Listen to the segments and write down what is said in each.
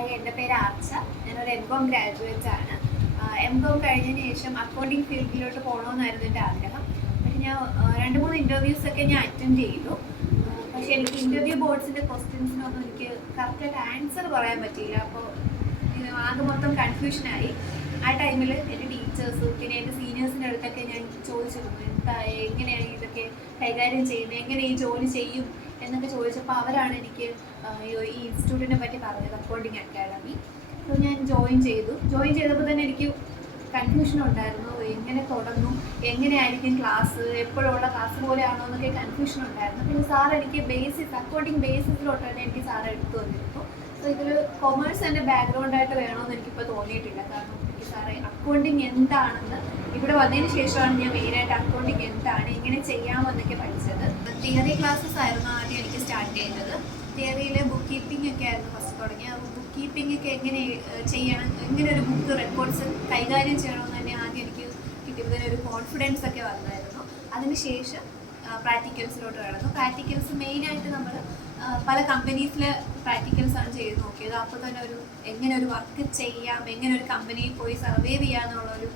Hi, എൻ്റെ പേര് ആർച്ച. ഞാനൊരു എം.കോം ഗ്രാജുവേറ്റ് ആണ്. എം.കോം കഴിഞ്ഞതിന് ശേഷം അക്കൗണ്ടിങ് ഫീൽഡിലോട്ട് പോകണമെന്നായിരുന്നു എൻ്റെ ആഗ്രഹം. പക്ഷെ ഞാൻ 2-3 ഇൻ്റർവ്യൂസൊക്കെ ഞാൻ അറ്റൻഡ് ചെയ്തു. പക്ഷേ എനിക്ക് ഇൻ്റർവ്യൂ ബോർഡ്സിൻ്റെ ക്വസ്റ്റ്യൻസിനൊന്നും എനിക്ക് കറക്റ്റായിട്ട് ആൻസർ പറയാൻ പറ്റിയില്ല. അപ്പോൾ ആകെ മൊത്തം കൺഫ്യൂഷനായി. ആ ടൈമിൽ എൻ്റെ ടീച്ചേഴ്സും പിന്നെ എൻ്റെ സീനിയേഴ്സിൻ്റെ അടുത്തൊക്കെ ഞാൻ ചോദിച്ചിരുന്നു, എങ്ങനെയാണ് ഇതൊക്കെ കൈകാര്യം ചെയ്യുന്നത്, എങ്ങനെ ഈ ജോലി ചെയ്യും എന്നൊക്കെ ചോദിച്ചപ്പോൾ അവരാണ് എനിക്ക് ഈ ഇൻസ്റ്റിറ്റ്യൂട്ടിനെ പറ്റി പറഞ്ഞത്, അക്കൗണ്ടിങ് അക്കാഡമി. അപ്പോൾ ഞാൻ ജോയിൻ ചെയ്തപ്പോൾ തന്നെ എനിക്ക് കൺഫ്യൂഷൻ ഉണ്ടായിരുന്നു. എങ്ങനെ തുടങ്ങും, എങ്ങനെയായിരിക്കും ക്ലാസ്, എപ്പോഴുള്ള ക്ലാസ് പോലെയാണോ എന്നൊക്കെ കൺഫ്യൂഷൻ ഉണ്ടായിരുന്നു. പിന്നെ സാർ എനിക്ക് അക്കൗണ്ടിങ് ബേസിസിലോട്ട് തന്നെ എനിക്ക് സാർ എടുത്തു വന്നിരുന്നു. സോ ഇതൊരു കൊമേഴ്സ് എൻ്റെ ബാക്ക്ഗ്രൗണ്ടായിട്ട് വേണമെന്ന് എനിക്കിപ്പോൾ തോന്നിയിട്ടില്ല. കാരണം എനിക്ക് സാറേ അക്കൗണ്ടിങ് എന്താണെന്ന് ഇവിടെ വന്നതിന് ശേഷമാണ് ഞാൻ മെയിനായിട്ട് അക്കൗണ്ടിങ് എന്താണ്, എങ്ങനെ ചെയ്യാമെന്നൊക്കെ പഠിച്ചത്. തിയറി ക്ലാസ്സസ് ആയിരുന്നു ആദ്യം എനിക്ക് സ്റ്റാർട്ട് ചെയ്തത്. തിയറിയിൽ ബുക്ക് കീപ്പിംഗ് ഒക്കെ ആയിരുന്നു ഫസ്റ്റ് തുടങ്ങിയ. ബുക്ക് കീപ്പിംഗ് ഒക്കെ എങ്ങനെ ചെയ്യണം, എങ്ങനെ ഒരു ബുക്ക് റെക്കോർഡ്സ് കൈകാര്യം ചെയ്യണമെന്ന് തന്നെ ആദ്യം എനിക്ക് കിട്ടിയപ്പോൾ ഒരു കോൺഫിഡൻസ് ഒക്കെ വന്നായിരുന്നു. അതിനുശേഷം പ്രാക്ടിക്കൽസിലോട്ട് കടന്നു. പ്രാക്ടിക്കൽസ് മെയിനായിട്ട് നമ്മൾ പല കമ്പനീസിൽ പ്രാക്ടിക്കൽസാണ് ചെയ്ത് നോക്കിയത്. അപ്പോൾ തന്നെ എങ്ങനെ ഒരു വർക്ക് ചെയ്യാം, എങ്ങനെ ഒരു കമ്പനിയിൽ പോയി സർവൈവ് ചെയ്യാമെന്നുള്ളൊരു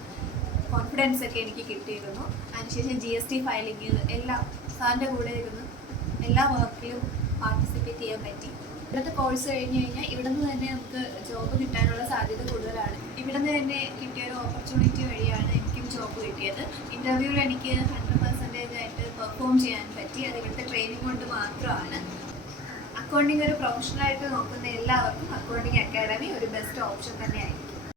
കോൺഫിഡൻസ് ഒക്കെ എനിക്ക് കിട്ടിയിരുന്നു. അതിനുശേഷം GST ഫയലിങ് എല്ലാം സാറിൻ്റെ കൂടെ ഇരുന്ന് എല്ലാ വർക്കിലും പാർട്ടിസിപ്പേറ്റ് ചെയ്യാൻ പറ്റി. ഇവിടുത്തെ കോഴ്സ് കഴിഞ്ഞ് കഴിഞ്ഞാൽ ഇവിടെ നിന്ന് തന്നെ നമുക്ക് ജോബ് കിട്ടാനുള്ള സാധ്യത കൂടുതലാണ്. ഇവിടെ നിന്ന് തന്നെ കിട്ടിയൊരു ഓപ്പർച്യൂണിറ്റി വഴിയാണ് എനിക്കും ജോബ് കിട്ടിയത്. ഇൻ്റർവ്യൂവിൽ എനിക്ക് 100% ആയിട്ട് പെർഫോം ചെയ്യാൻ പറ്റി. അത് ഇവിടുത്തെ ട്രെയിനിങ് കൊണ്ട് മാത്രമാണ്. അക്കൗണ്ടിങ് ഒരു പ്രൊഫഷണലായിട്ട് നോക്കുന്ന എല്ലാവർക്കും അക്കൗണ്ടിങ് അക്കാഡമി ഒരു ബെസ്റ്റ് ഓപ്ഷൻ തന്നെയായിരിക്കും.